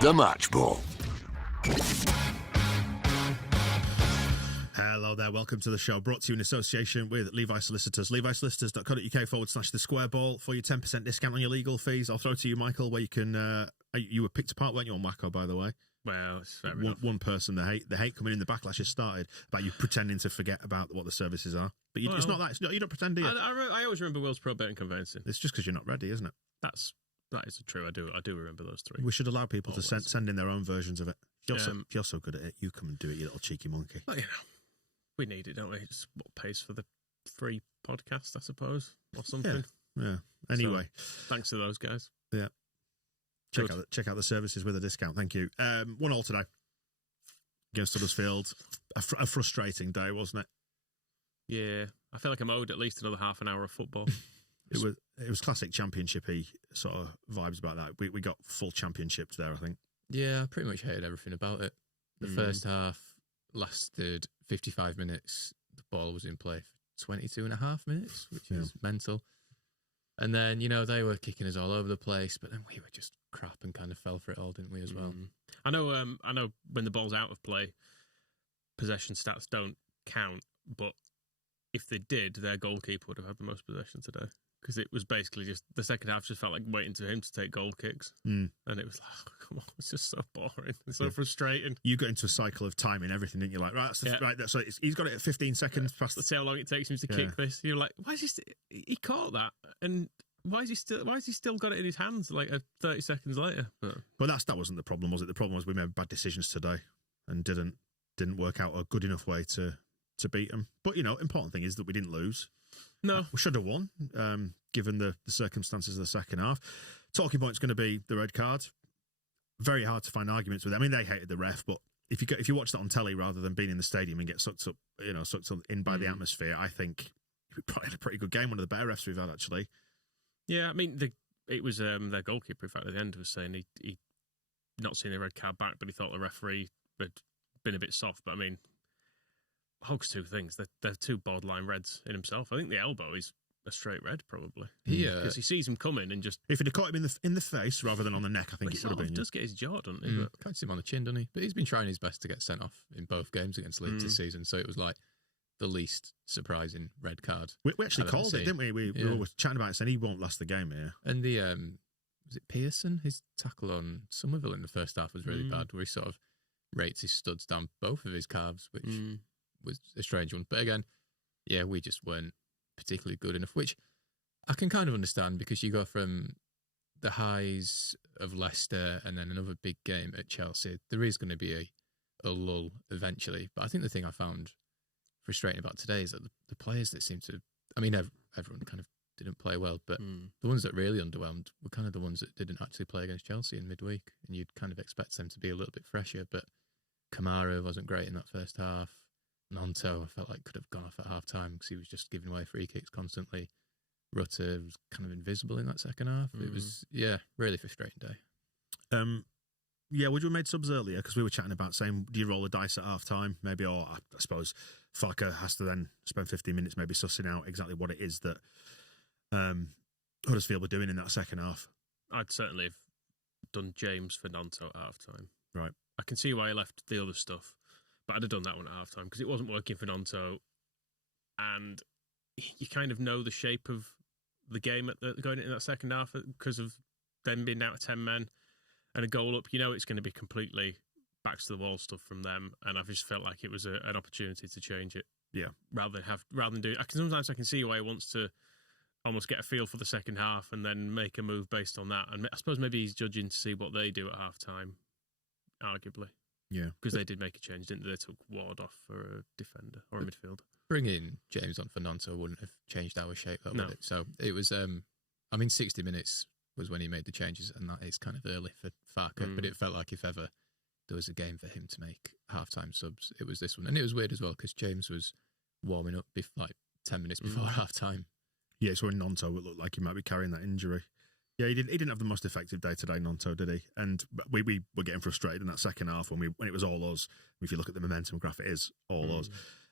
The Match Ball. Hello there, welcome to the show, brought to you in association with Levi Solicitors. levisolicitors.co.uk/the square ball for your 10% discount on your legal fees. I'll throw to you, Michael, where you can, you were picked apart, weren't you, on Wacko, by the way? Well, it's fair enough. One person, the hate coming in, the backlash has started about you pretending to forget about what the services are. But it's not that, you don't pretend, do you? I always remember Will's probate and conveyancing. It's just because you're not ready, isn't it? That is true. I do remember those three. We should allow people to send in their own versions of it. You're so good at it. You come and do it, you little cheeky monkey. Well, we need it, don't we? It's what pays for the free podcast, I suppose, or something. Yeah. Anyway, so, thanks to those guys. Yeah. Check out the services with a discount. Thank you. 1-1 today against Huddersfield. A frustrating day, wasn't it? Yeah, I feel like I'm owed at least another half an hour of football. It was classic championship-y sort of vibes about that. We got full championships there, I think. Yeah, I pretty much hated everything about it. The first half lasted 55 minutes. The ball was in play for 22 and a half minutes, which is mental. And then, they were kicking us all over the place, but then we were just crap and kind of fell for it all, didn't we, as well? I know when the ball's out of play, possession stats don't count, but if they did, their goalkeeper would have had the most possession today. Because it was basically just, the second half just felt like waiting for him to take goal kicks. And it was like, oh, come on, it's just so boring. It's so frustrating. You got into a cycle of timing everything, didn't you? Like, right, so he's got it at 15 seconds past. Let's see how long it takes him to kick this. You're like, why is he caught that? And why is he still got it in his hands like 30 seconds later? Well, that wasn't the problem, was it? The problem was we made bad decisions today and didn't work out a good enough way to beat them. But, important thing is that we didn't lose. No. We should have won, given the circumstances of the second half. Talking point's going to be the red card. Very hard to find arguments with it. I mean, they hated the ref, but if you watch that on telly rather than being in the stadium and get sucked up in by the atmosphere, I think we probably had a pretty good game. One of the better refs we've had, actually. Yeah, I mean, it was their goalkeeper, in fact, at the end was saying he not seen the red card back, but he thought the referee had been a bit soft. But I mean, Hogg's two things. They're two borderline reds in himself. I think the elbow is a straight red, probably. Yeah. Because he sees him coming and just... If he'd have caught him in the face rather than on the neck, I think it would have been. He does get his jaw, doesn't he? Catches him on the chin, doesn't he? But he's been trying his best to get sent off in both games against Leeds this season, so it was like the least surprising red card. We actually called it, didn't we? We were chatting about it, saying he won't last the game here. And the, was it Pearson? His tackle on Somerville in the first half was really bad, where he sort of rates his studs down both of his calves, which... was a strange one. But again, we just weren't particularly good enough, which I can kind of understand because you go from the highs of Leicester and then another big game at Chelsea. There is going to be a lull eventually. But I think the thing I found frustrating about today is that the players that seem to, I mean, everyone kind of didn't play well, but the ones that really underwhelmed were kind of the ones that didn't actually play against Chelsea in midweek. And you'd kind of expect them to be a little bit fresher, but Kamara wasn't great in that first half. Nonto, I felt like could have gone off at half time because he was just giving away free kicks constantly. Rutter was kind of invisible in that second half. It was, really frustrating day. Would you have made subs earlier? Because we were chatting about saying, do you roll the dice at half time? Maybe, or I suppose Farker has to then spend 15 minutes maybe sussing out exactly what it is that Huddersfield were doing in that second half. I'd certainly have done James for Nonto at half time. Right. I can see why he left the other stuff. But I'd have done that one at half-time because it wasn't working for Nonto. And you kind of know the shape of the game going into that second half because of them being out of 10 men and a goal up. It's going to be completely backs to the wall stuff from them. And I just felt like it was an opportunity to change it. Yeah. Rather than do it. Sometimes I can see why he wants to almost get a feel for the second half and then make a move based on that. And I suppose maybe he's judging to see what they do at half-time, arguably. Yeah. Because they did make a change, didn't they? They took Ward off for a defender or a midfielder. Bringing James on for Nonto wouldn't have changed our shape, though, would it? So it was, 60 minutes was when he made the changes, and that is kind of early for Farker, but it felt like if ever there was a game for him to make half-time subs, it was this one. And it was weird as well, because James was warming up like 10 minutes before half-time. Yeah, so when Nonto would look like he might be carrying that injury. Yeah, he didn't have the most effective day today, Nonto, did he? And we were getting frustrated in that second half when it was all us. If you look at the momentum graph, it is all us.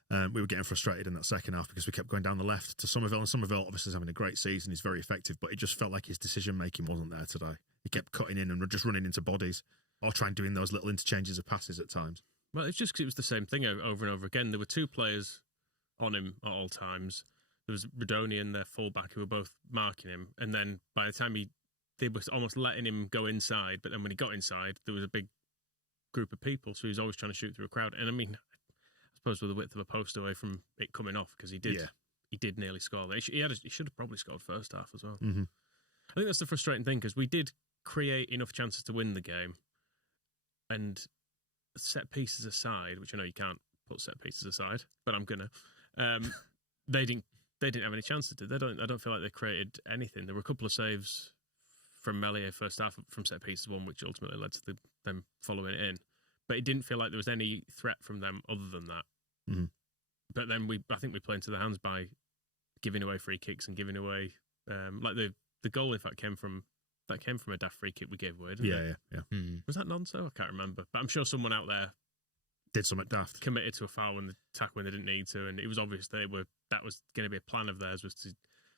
We were getting frustrated in that second half because we kept going down the left to Somerville, and Somerville obviously is having a great season. He's very effective, but it just felt like his decision making wasn't there today. He kept cutting in and just running into bodies. or try and doing those little interchanges of passes at times. Well, it's just because it was the same thing over and over again. There were two players on him at all times. There was Radoni and their fullback who were both marking him, and then by the time they were almost letting him go inside, but then when he got inside, there was a big group of people, so he was always trying to shoot through a crowd. And I mean, I suppose with the width of a post away from it coming off, because he did nearly score. He should have probably scored first half as well. Mm-hmm. I think that's the frustrating thing, because we did create enough chances to win the game, and set pieces aside, which I know you can't put set pieces aside, but I'm gonna. They didn't have any chances, did they? I don't feel like they created anything. There were a couple of saves from Meslier first half from set pieces, one which ultimately led to them following it in. But it didn't feel like there was any threat from them other than that. Mm-hmm. But then I think we played into their hands by giving away free kicks and giving away like the goal. In fact, came from a daft free kick we gave away. Didn't it? Yeah. Mm. Was that Nonso? I can't remember. But I'm sure someone out there Did something daft. committed to a foul when the tackle when they didn't need to, and it was obvious that was going to be a plan of theirs, was to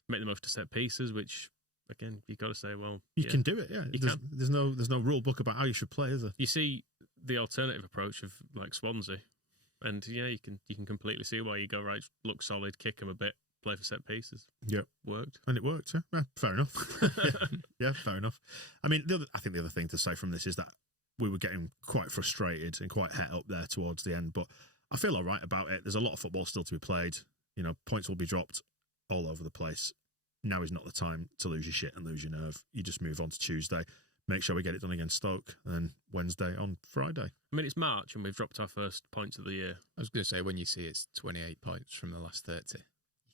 make the most of set pieces. Which again, you've got to say, well, You can do it. Yeah, there's no rule book about how you should play, is there? You see the alternative approach of like Swansea, and you can completely see why you go right, look solid, kick them a bit, play for set pieces. Yeah, worked, and it worked. Yeah, fair enough. yeah, fair enough. I mean, I think the other thing to say from this is that we were getting quite frustrated and quite het up there towards the end, but I feel all right about it. There's a lot of football still to be played. Points will be dropped all over the place. Now is not the time to lose your shit and lose your nerve. You just move on to Tuesday, make sure we get it done against Stoke, and then Wednesday on Friday. I mean, it's March and we've dropped our first points of the year. I was going to say, when you see it's 28 points from the last 30, you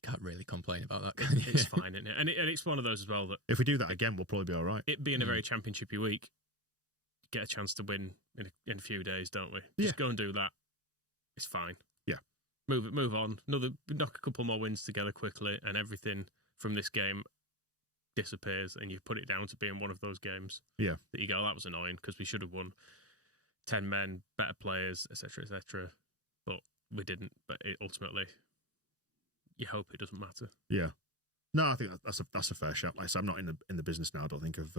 can't really complain about that, can you? It's fine, isn't it? And it's one of those as well that if we do that again, we'll probably be all right. It being a very championshipy week, get a chance to win in a few days, don't we? Just go and do that. It's fine. Yeah. Move on. Knock a couple more wins together quickly, and everything from this game disappears, and you put it down to being one of those games. Yeah. That you go, that was annoying because we should have won. 10 men, better players, etc., etc. But we didn't. But ultimately, you hope it doesn't matter. Yeah. No, I think that's a fair shout. Like I said, I'm not in the business now. I don't think of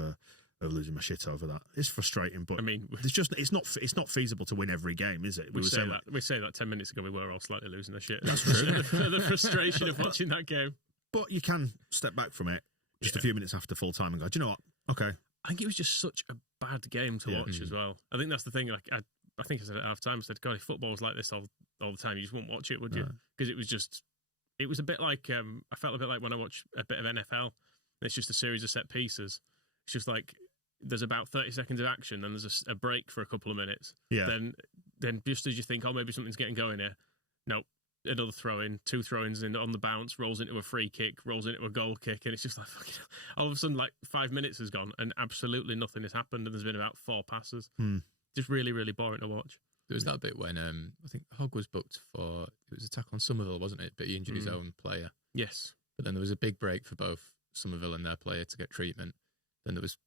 losing my shit over that. It's frustrating, but I mean, it's not feasible to win every game, is it? We say that 10 minutes ago. We were all slightly losing our shit. That's true. The frustration of watching that game. But you can step back from it just a few minutes after full time and go, do you know what? Okay. I think it was just such a bad game to watch as well. I think that's the thing. Like I think I said at half time, I said, God, if football was like this all the time, you just wouldn't watch it, would you? Because it was a bit like, I felt a bit like when I watch a bit of NFL, it's just a series of set pieces. It's just like, there's about 30 seconds of action, then there's a break for a couple of minutes. Yeah. Then just as you think, oh, maybe something's getting going here, nope. Another throw-in, 2 throw-ins in on the bounce, rolls into a free kick, rolls into a goal kick, and it's just like, fucking all of a sudden, like 5 minutes has gone, and absolutely nothing has happened, and there's been about 4 passes. Just really, really boring to watch. There was that bit when I think Hogg was booked for, it was a tackle on Somerville, wasn't it? But he injured his own player. Yes. But then there was a big break for both Somerville and their player to get treatment. Then there was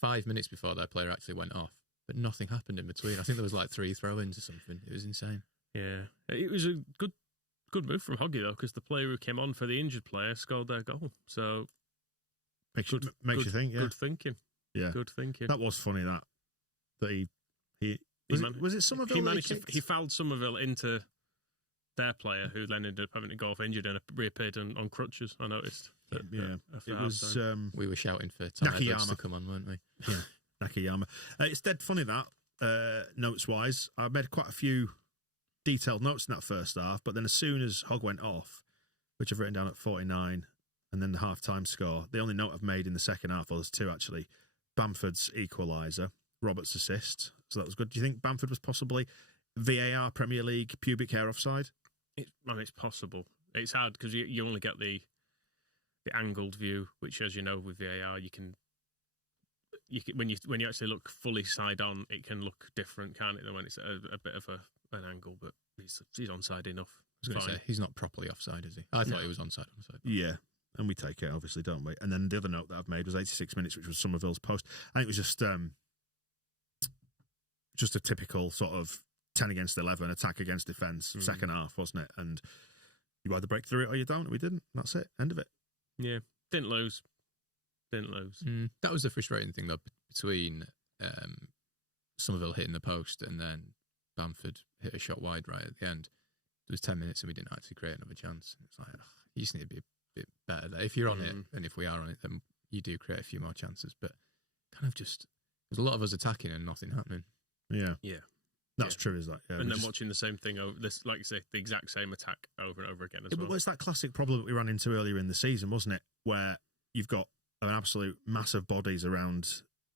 5 minutes before their player actually went off, but nothing happened in between. I think there was like 3 throw-ins or something. It was insane. Yeah. It was a good move from Hoggy, though, because the player who came on for the injured player scored their goal. So makes you think. Yeah. Good thinking. Yeah, good thinking. That was funny. That he was it Somerville? He fouled Somerville into their player, who then ended up having to go off injured and reappeared on crutches. I noticed. It was. We were shouting for Tom Edwards to come on, weren't we? Yeah, Nakayama. It's dead funny that notes wise. I made quite a few detailed notes in that first half, but then as soon as Hogg went off, which I've written down at 49, and then the half-time score, the only note I've made in the second half, well, there's 2 actually, Bamford's equaliser, Roberts' assist, so that was good. Do you think Bamford was possibly VAR, Premier League, pubic hair offside? It's possible. It's hard because you only get the angled view, which, as you know, with VAR, you can when you actually look fully side on, it can look different, can't it? Than when it's a bit of an angle, but he's onside enough. I was going to say, he's not properly offside, is he? I thought he was onside. Yeah, and we take it, obviously, don't we? And then the other note that I've made was 86 minutes, which was Somerville's post. I think it was just a typical sort of 10 against 11, attack against defence, second half, wasn't it? And you either break through it or you don't. We didn't. That's it. End of it. Yeah. Didn't lose. Didn't lose. That was the frustrating thing, though, between Somerville hitting the post, and then Bamford hit a shot wide right at the end. It was 10 minutes and we didn't actually create another chance. It's like, you just need to be a bit better there. If you're on it, and if we are on it, then you do create a few more chances. But kind of just, there's a lot of us attacking and nothing happening. Yeah. That's true, is that? Yeah, and then watching the same thing over this, like you say, the exact same attack over and over again as well. But it's that classic problem that we ran into earlier in the season, wasn't it? Where you've got an absolute massive bodies around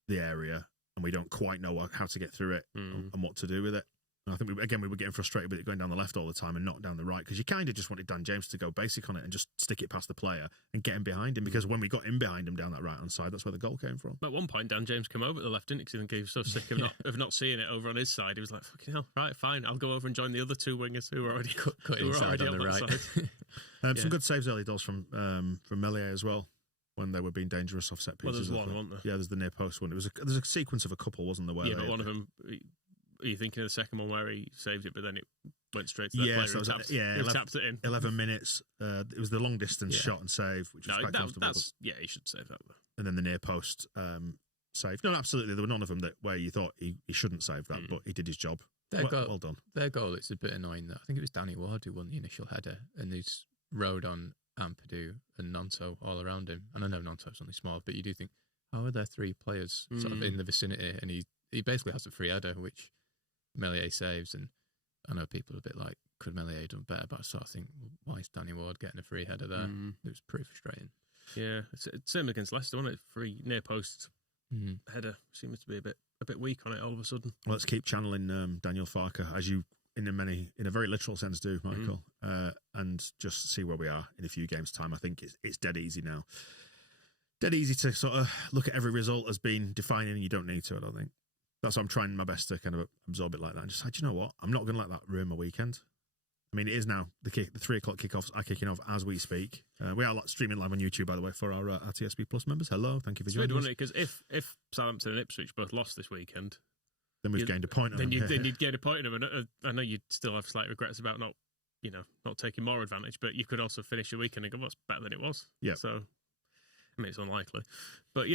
the area, and we don't quite know how to get through it and what to do with it. And I think we were getting frustrated with it going down the left all the time and not down the right, because you kind of just wanted Dan James to go basic on it and just stick it past the player and get him behind him, because when we got in behind him down that right hand side, that's where the goal came from. At one point, Dan James came over to the left, didn't he? Because he was so sick of not seeing it over on his side. He was like, "Fucking hell, right, fine, I'll go over and join the other two wingers who were already cut inside on the right." Some good saves early doors from Melier as well, when they were being dangerous off set pieces. Well, there's one, wasn't there? Yeah, there's the near post one. There's a sequence of a couple, wasn't there? Where but one of them. Are you thinking of the second one where he saved it, but then it went straight to the player who tapped it in? 11 minutes. It was the long distance shot and save, which was quite comfortable. He should save that. And then the near post save. No, absolutely. There were none of them where you thought he shouldn't save that, but he did his job. Well done. Their goal, it's a bit annoying that I think it was Danny Ward who won the initial header, and he's rode on Ampadu and Nonto all around him. And I know Nonto's only small, but you do think, how are there three players sort of in the vicinity? And he basically has a free header, which Melier saves, and I know people are a bit like, could Melier done better? But I sort of think, why is Danny Ward getting a free header there? It was pretty frustrating. Yeah, it's same against Leicester, wasn't it? Free near post header seems to be a bit weak on it all of a sudden. Well, let's keep channeling Daniel Farker, as you in a very literal sense do, Michael, and just see where we are in a few games' time. I think it's dead easy now. Dead easy to sort of look at every result as being defining, and you don't need to, I don't think. That's why I'm trying my best to kind of absorb it like that and just say, do you know what? I'm not going to let that ruin my weekend. I mean, it is now the 3 o'clock kickoffs are kicking off as we speak. We are streaming live on YouTube, by the way, for our TSB Plus members. Hello, thank you for joining us. Because if Southampton and Ipswich both lost this weekend, then we've gained a point on them. Then you'd gain a point on them. And I know you'd still have slight regrets about not taking more advantage, but you could also finish your weekend and go, that's better than it was. Yeah. So, I mean, it's unlikely. But,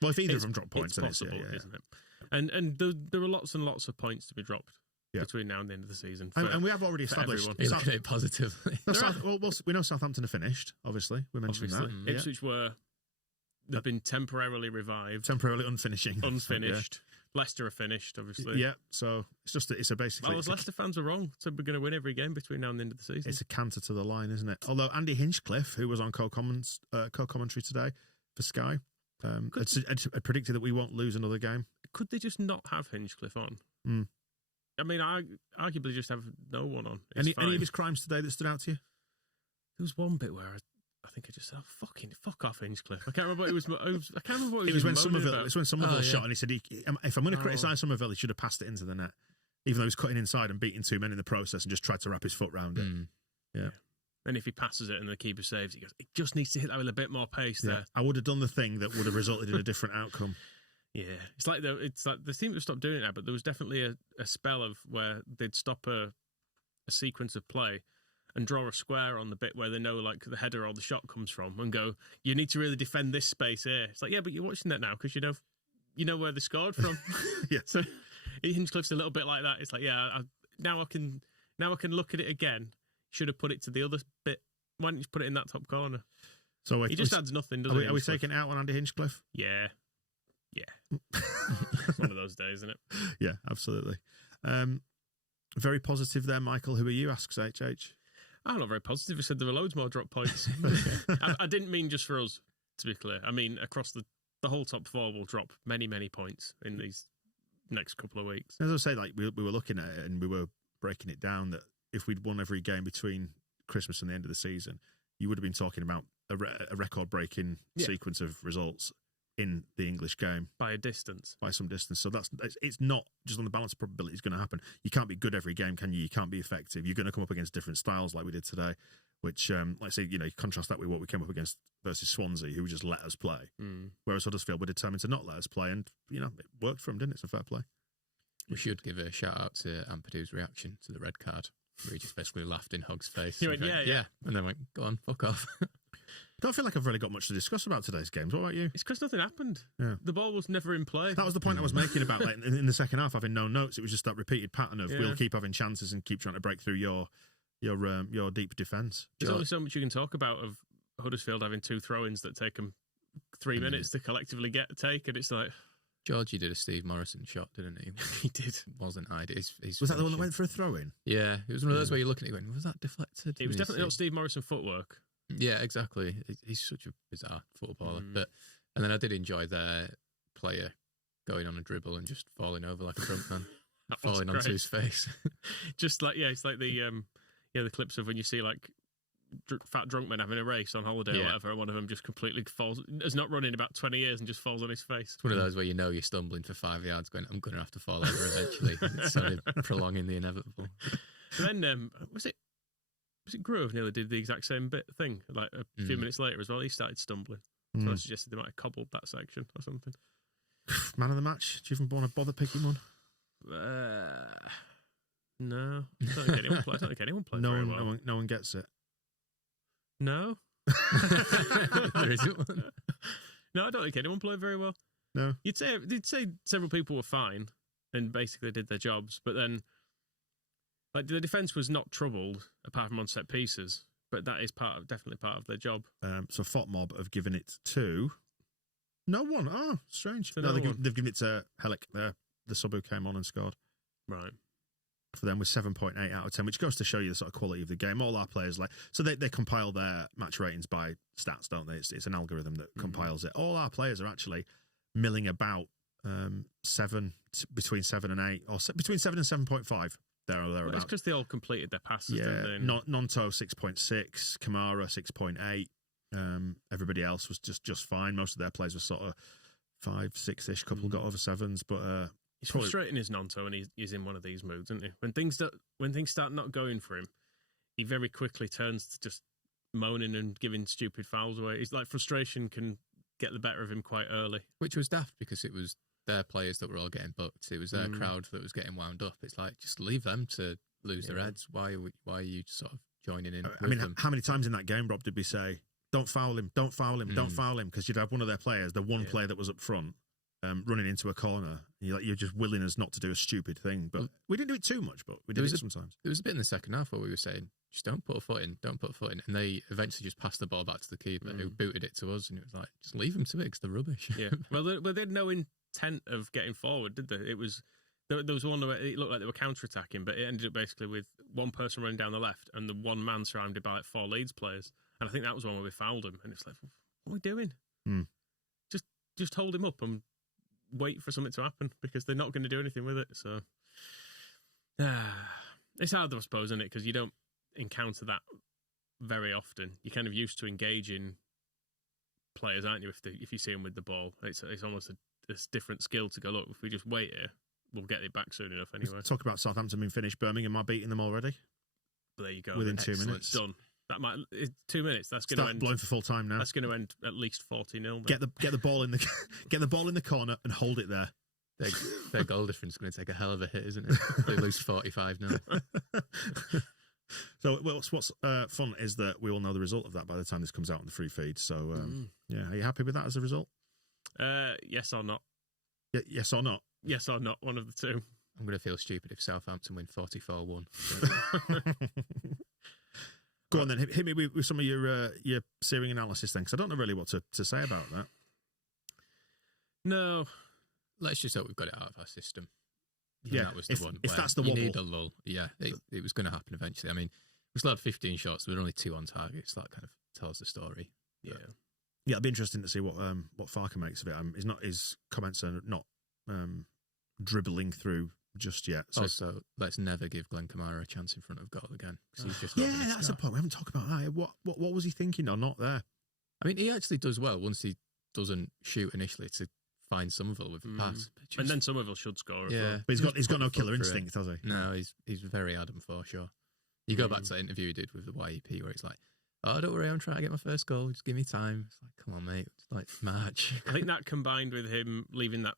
well, if either of them drop points, it's possible, isn't it? And there are lots and lots of points to be dropped between now and the end of the season. And we have already established. You're looking at it positively. We know Southampton are finished, obviously. We mentioned that. Ipswich they've been temporarily revived. Temporarily unfinished. Leicester are finished, obviously. Yeah, so it's a basically... Well, Leicester fans are wrong. So we're going to win every game between now and the end of the season. It's a canter to the line, isn't it? Although Andy Hinchcliffe, who was on co-commentary today for Sky, had predicted that we won't lose another game. Could they just not have Hinchcliffe on? I mean, arguably just have no one on. Any of his crimes today that stood out to you? There was one bit where I think I just said, fuck off, Hinchcliffe. I can't remember what it was. I can't remember what it was when Somerville shot, and he said, if I'm going to criticise Somerville, he should have passed it into the net, even though he was cutting inside and beating two men in the process and just tried to wrap his foot round it. Yeah. And if he passes it and the keeper saves, he goes, it just needs to hit that with a bit more pace there. I would have done the thing that would have resulted in a different outcome. Yeah, it's like they seem to have stopped doing it now, but there was definitely a spell of where they'd stop a sequence of play and draw a square on the bit where they know like the header or the shot comes from, and go, you need to really defend this space here. It's like, yeah, but you're watching that now because you know where they scored from. Yeah. So Hinchcliffe's a little bit like that. It's like, now I can look at it again. Should have put it to the other bit. Why didn't you put it in that top corner? So he just adds nothing, doesn't he? Are we taking it out on Andy Hinchcliffe? Yeah. It's one of those days, isn't it? Yeah, absolutely. Very positive there, Michael. Who are you? Asks HH. I'm not very positive. I said there were loads more drop points. I didn't mean just for us, to be clear. I mean across the whole top four will drop many, many points in these next couple of weeks. As I say, like we were looking at it and we were breaking it down that if we'd won every game between Christmas and the end of the season, you would have been talking about a record-breaking sequence of results in the English game by some distance. So it's not just on the balance of probability is going to happen. You can't be good every game, can you? You can't be effective. You're going to come up against different styles like we did today, which like I say, you contrast that with what we came up against versus Swansea, who just let us play. Whereas Huddersfield were determined to not let us play, and it worked for them, didn't it? It's a fair play. We should give a shout out to Ampadu's reaction to the red card, where he just basically laughed in Hog's face. He went, yeah. And then went, go on, fuck off. Don't feel like I've really got much to discuss about today's games. What about you? It's because nothing happened. Yeah. The ball was never in play. That was the point I was making about like, in the second half having no notes. It was just that repeated pattern of we'll keep having chances and keep trying to break through your deep defence. There's only so much you can talk about of Huddersfield having 2 throw-ins that take them 3 minutes to collectively take, and it's like... Georgie did a Steve Morrison shot, didn't he? He did. Wasn't ideal. Was that the one that went for a throw-in? Yeah, it was one of those where you're looking at it going, was that deflected? It was definitely not Steve Morrison footwork. Yeah, exactly. He's such a bizarre footballer. And then I did enjoy their player going on a dribble and just falling over like a drunk man. Falling onto his face. Just like, it's like the clips of when you see like fat drunk men having a race on holiday or whatever, and one of them just completely falls, has not run in about 20 years and just falls on his face. It's one of those where you're stumbling for 5 yards going, I'm going to have to fall over eventually. It's sort of prolonging the inevitable. And then, was it Grove nearly did the exact same thing, like a few minutes later as well? He started stumbling. So I suggested they might have cobbled that section or something. Man of the match? Do you even want to bother picking one? No. I don't think anyone played very well. No one gets it. No. There isn't one. No, I don't think anyone played very well. No. You'd say several people were fine and basically did their jobs, but then like the defence was not troubled apart from on set pieces, but that is definitely part of their job. So FOTMob have given it to no one. Oh, strange. So no, they've given it to Helic, the sub who came on and scored. Right. For them with 7.8 out of 10, which goes to show you the sort of quality of the game. All our players they compile their match ratings by stats, don't they? It's an algorithm that compiles it. All our players are actually milling about between 7 and 8, or between 7 and 7.5. There or thereabouts. It's because they all completed their passes. Yeah, didn't they? Nonto 6.6, Kamara 6.8. Everybody else was just fine. Most of their players were sort of 5, 6-ish. Couple got over 7s, but it's frustrating as Nonto, and he's in one of these moods, isn't he? When things start not going for him, he very quickly turns to just moaning and giving stupid fouls away. It's like frustration can get the better of him quite early, which was daft because it was their players that were all getting booked. It was their crowd that was getting wound up. It's like, just leave them to lose their heads. Why are you sort of joining in? I mean, how many times in that game, Rob, did we say, "Don't foul him, don't foul him, don't foul him"? Because you'd have one of their players, the one player that was up front, running into a corner. You're just willing us not to do a stupid thing. But we didn't do it too much, but we did it sometimes. There was a bit in the second half where we were saying, just don't put a foot in, don't put a foot in. And they eventually just passed the ball back to the keeper who booted it to us. And it was like, just leave them to it because they're rubbish. Yeah. Well, they had no intent of getting forward, did they? It was... There was one where it looked like they were counter-attacking, but it ended up basically with one person running down the left and the one man surrounded by like 4 Leeds players. And I think that was one where we fouled him. And it's like, what are we doing? Just hold him up and wait for something to happen, because they're not going to do anything with it. So it's hard, I suppose, isn't it? Because you don't encounter that very often. You're kind of used to engaging players, aren't you? If you see them with the ball, it's almost a different skill to go, look, if we just wait here, we'll get it back soon enough anyway. Let's talk about Southampton being finished. Birmingham are beating them already. But there you go. Within 2 minutes. Done. That might 2 minutes. That's going to end. Blowing for full time now. That's going to end at least 40-0. Get the ball in the get the ball in the corner and hold it there. Their goal difference is going to take a hell of a hit, isn't it? They lose 45-0. So what's fun is that we all know the result of that by the time this comes out on the free feed. So yeah, are you happy with that as a result? Yes or not? Yes or not? Yes or not? One of the two. I'm going to feel stupid if Southampton win 44-1. Go on then, hit me with some of your searing analysis then, because I don't know really what to say about that. No, let's just hope we've got it out of our system. Yeah, that was the one. If that's the you wobble. need a lull. Yeah, it was going to happen eventually. I mean, we still had 15 shots. There were only 2 on target, so that kind of tells the story. Yeah, it'd be interesting to see what Farker makes of it. His comments are not dribbling through just yet. So also, let's never give Glenn Kamara a chance in front of goal again. He's just that's the point. We haven't talked about that. What was he thinking or not there? I mean, he actually does well once he doesn't shoot initially to find Somerville with a pass. And then Somerville should score. Yeah, but he's got no killer instinct, has he? No, he's very Adam Forshaw. You go back to that interview he did with the YEP where he's like, "Oh, don't worry, I'm trying to get my first goal. Just give me time." It's like, come on, mate. It's like March. I think that combined with him leaving that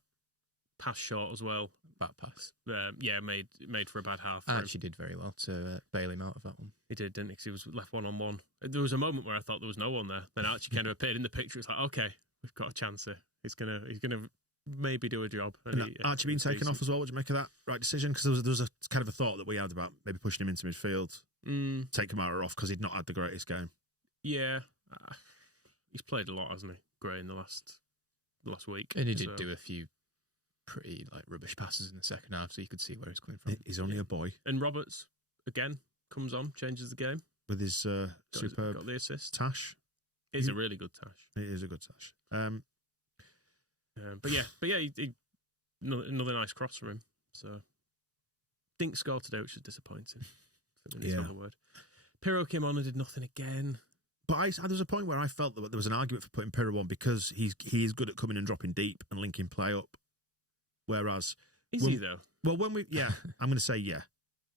pass short as well back pass. Made for a bad half. Actually did very well to bail him out of that one. He did, didn't he? Because he was left 1-on-1. There was a moment where I thought there was no one there. Then Archie kind of appeared in the picture. It's like, okay, we've got a chance here. He's gonna maybe do a job. And Archie being taken off as well. What do you make of that? Right decision? Because there was a kind of a thought that we had about maybe pushing him into midfield, take Kamara off because he'd not had the greatest game. Yeah, he's played a lot, hasn't he? Gray in the last week, and he did do a few pretty rubbish passes in the second half, so you could see where he's coming from. He's only a boy. And Roberts again comes on, changes the game with his superb got the assist. Tash. It's a really good Tash. It is a good Tash. But yeah, another nice cross from him. So Dink scored today, which is disappointing. Yeah, the word. Pirro came on and did nothing again. But there was a point where I felt that there was an argument for putting Pirro on because he is good at coming and dropping deep and linking play up. Whereas, is he though? Well, I'm going to say yeah.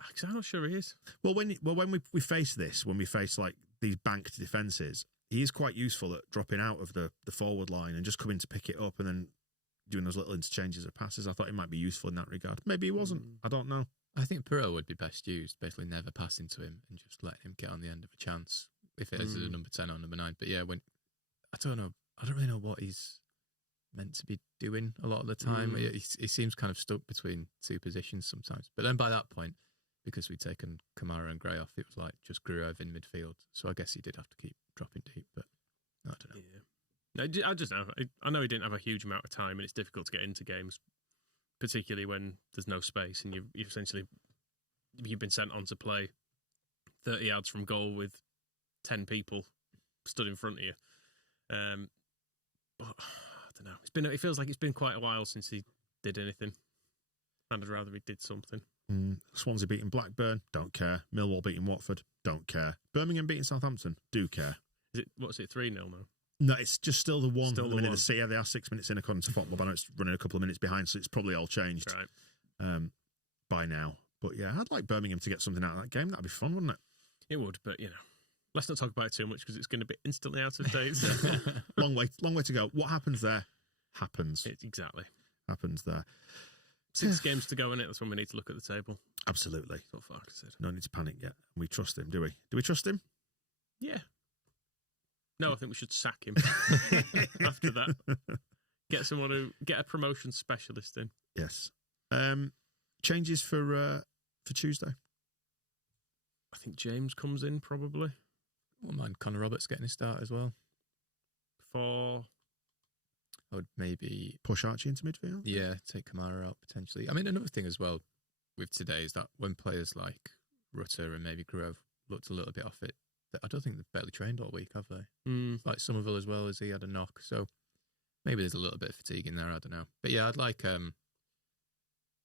Because I'm not sure he is. Well, when we face this, when we face these banked defences, he is quite useful at dropping out of the forward line and just coming to pick it up and then doing those little interchanges of passes. I thought he might be useful in that regard. Maybe he wasn't. I don't know. I think Pirro would be best used, basically never passing to him and just letting him get on the end of a chance if it is a number 10 or number 9. But yeah, I don't know. I don't really know what he's meant to be doing a lot of the time. He seems kind of stuck between two positions sometimes. But then by that point, because we'd taken Kamara and Gray off, it was just Gruev in midfield. So I guess he did have to keep dropping deep, but I don't know. Yeah. I just know. I know he didn't have a huge amount of time, and it's difficult to get into games, particularly when there's no space and you've been sent on to play 30 yards from goal with 10 people stood in front of you. But I don't know. It feels like it's been quite a while since he did anything. And I'd rather he did something. Swansea beating Blackburn, don't care. Millwall beating Watford, don't care. Birmingham beating Southampton, do care. What's it, 3-0 now? No, it's just still the one. Still the one. Yeah, they are 6 minutes in according to football, but I know it's running a couple of minutes behind, so it's probably all changed by now. But yeah, I'd like Birmingham to get something out of that game. That'd be fun, wouldn't it? It would, but let's not talk about it too much because it's going to be instantly out of date. long way to go. What happens there happens. Exactly. Happens there. 6 games to go in it. That's when we need to look at the table. Absolutely. So far, I said. No need to panic yet. We trust him, do we? Do we trust him? Yeah. No, I think we should sack him after that. Get a promotion specialist in. Yes. Changes for Tuesday. I think James comes in probably. I wouldn't mind Connor Roberts getting a start as well. I would maybe push Archie into midfield. Yeah, take Kamara out potentially. I mean, another thing as well with today is that when players like Rutter and maybe Grove looked a little bit off it, I don't think they've barely trained all week, have they? Like Somerville as well, as he had a knock. So maybe there's a little bit of fatigue in there. I don't know. But yeah, I'd like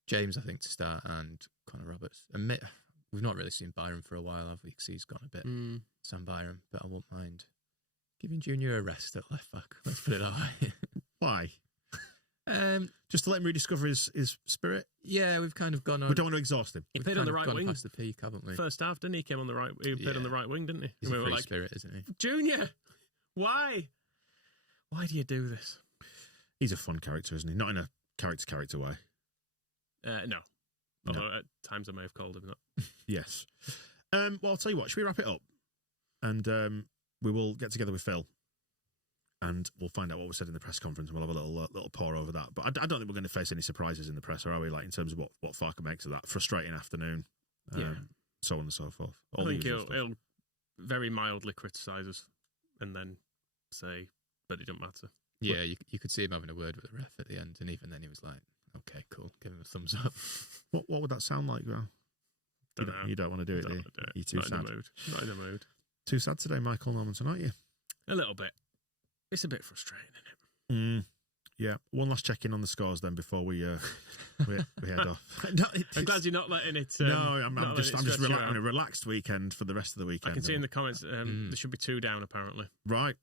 James, I think, to start and Connor Roberts. And we've not really seen Byron for a while, have we? Because he's gone a bit Sam Byron. But I won't mind giving Junior a rest at left back. Let's put it that way. Why? Just to let him rediscover his spirit. Yeah, we've kind of gone on. We don't want to exhaust him. He played on the right wing. Past the peak, haven't we? First half, didn't he? Came on the right. He played on the right wing, didn't he? He's a free spirit, isn't he? Junior, why? Why do you do this? He's a fun character, isn't he? Not in a character way. No. Although at times I may have called him that. Yes. Well, I'll tell you what. Should we wrap it up? And we will get together with Phil. And we'll find out what was said in the press conference, and we'll have a little pour over that. But I don't think we're going to face any surprises in the press, or are we? Like in terms of what Farker makes of that frustrating afternoon, so on and so forth. I think he'll very mildly criticise us, and then say, "But it doesn't matter." Yeah, you could see him having a word with the ref at the end, and even then he was like, "Okay, cool, give him a thumbs up." What would that sound like? Well, you don't want to do it, do you? You're too sad. Not in the mood. Too sad today, Michael Normanton, aren't you? A little bit. It's a bit frustrating, isn't it? Yeah. One last check in on the scores then before we head off. No, I'm glad you're not letting it. I'm just on a relaxed weekend for the rest of the weekend. I can see in the comments there should be 2 down apparently. Right.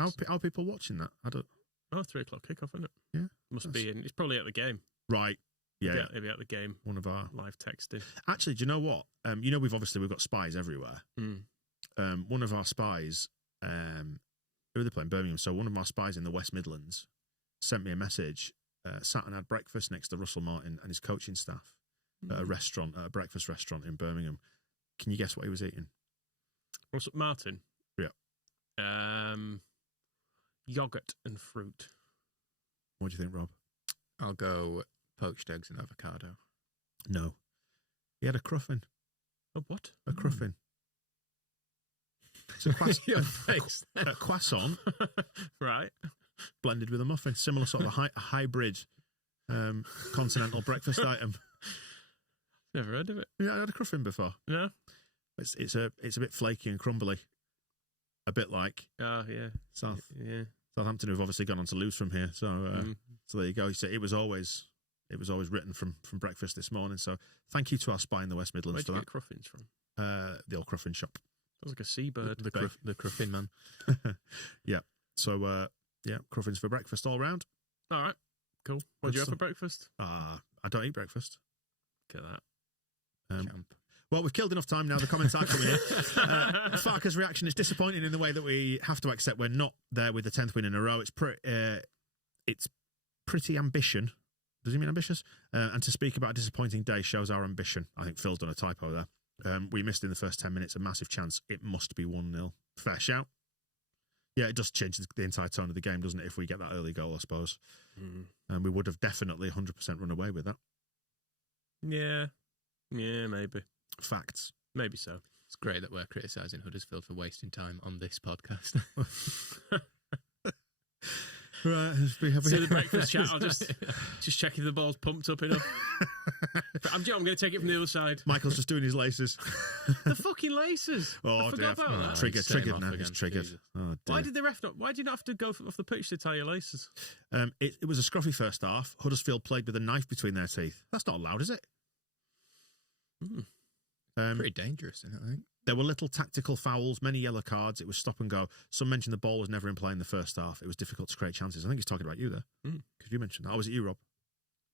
How are people watching that? I don't. 3:00 kickoff, isn't it? Yeah. Must be in. It's probably at the game. Right. Yeah. Maybe at the game. One of our live texting. Actually, do you know what? We've got spies everywhere. One of our spies. Who are they playing? Birmingham. So one of my spies in the West Midlands sent me a message sat and had breakfast next to Russell Martin and his coaching staff at a restaurant, at a breakfast restaurant in Birmingham. Can you guess what he was eating? Russell Martin? Yeah. Yogurt and fruit. What do you think, Rob? I'll go poached eggs and avocado. No. He had a cruffin. A what? A cruffin. It's a croissant Right. blended with a muffin. Similar sort of a hybrid continental breakfast item. Never heard of it. Yeah, I had a cruffin before. No? It's a bit flaky and crumbly. A bit like Oh, yeah. Southampton, who've obviously gone on to lose from here. So so there you go. So it was always written from breakfast this morning. So thank you to our spy in the West Midlands Where'd for you that. get cruffins from? The old cruffin shop. Sounds like a seabird. The cruffin man. Yeah. So cruffins for breakfast all round. All right. Cool. What did you have for breakfast? I don't eat breakfast. Look at that. Champ. Well, we've killed enough time now. The comments are coming in. Farker's reaction is disappointing in the way that we have to accept we're not there with the 10th win in a row. It's pretty ambition. Does he mean ambitious? And to speak about a disappointing day shows our ambition. I think Phil's done a typo there. We missed in the first 10 minutes a massive chance. It must be 1-0. Fair shout. Yeah, it does change the entire tone of the game, doesn't it, if we get that early goal, I suppose. And we would have definitely 100% run away with that. Yeah. Yeah, maybe. Facts. Maybe so. It's great that we're criticising Huddersfield for wasting time on this podcast. Right. See the breakfast chat. I'll just check if the ball's pumped up enough. I'm going to take it from the other side. Michael's just doing his laces. The fucking laces. I forgot about that. Triggered now. He's triggered. Oh, dear. Why did the ref not? Why did you not have to go off the pitch to tie your laces? It was a scruffy first half. Huddersfield played with a knife between their teeth. That's not allowed, is it? Pretty dangerous, isn't it, I think? There were little tactical fouls, many yellow cards. It was stop and go. Some mentioned the ball was never in play in the first half. It was difficult to create chances. I think he's talking about you there. Because you mentioned that. Oh, was it you, Rob?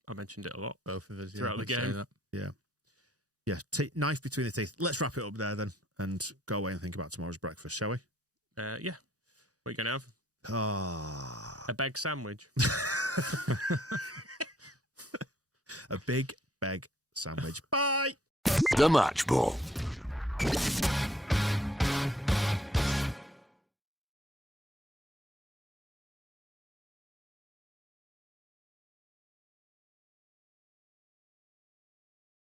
I mentioned it a lot. Both of us. Throughout the game. Yeah. Knife between the teeth. Let's wrap it up there then and go away and think about tomorrow's breakfast, shall we? Yeah. What are you going to have? A beg sandwich. A big beg sandwich. Bye. The Match Ball.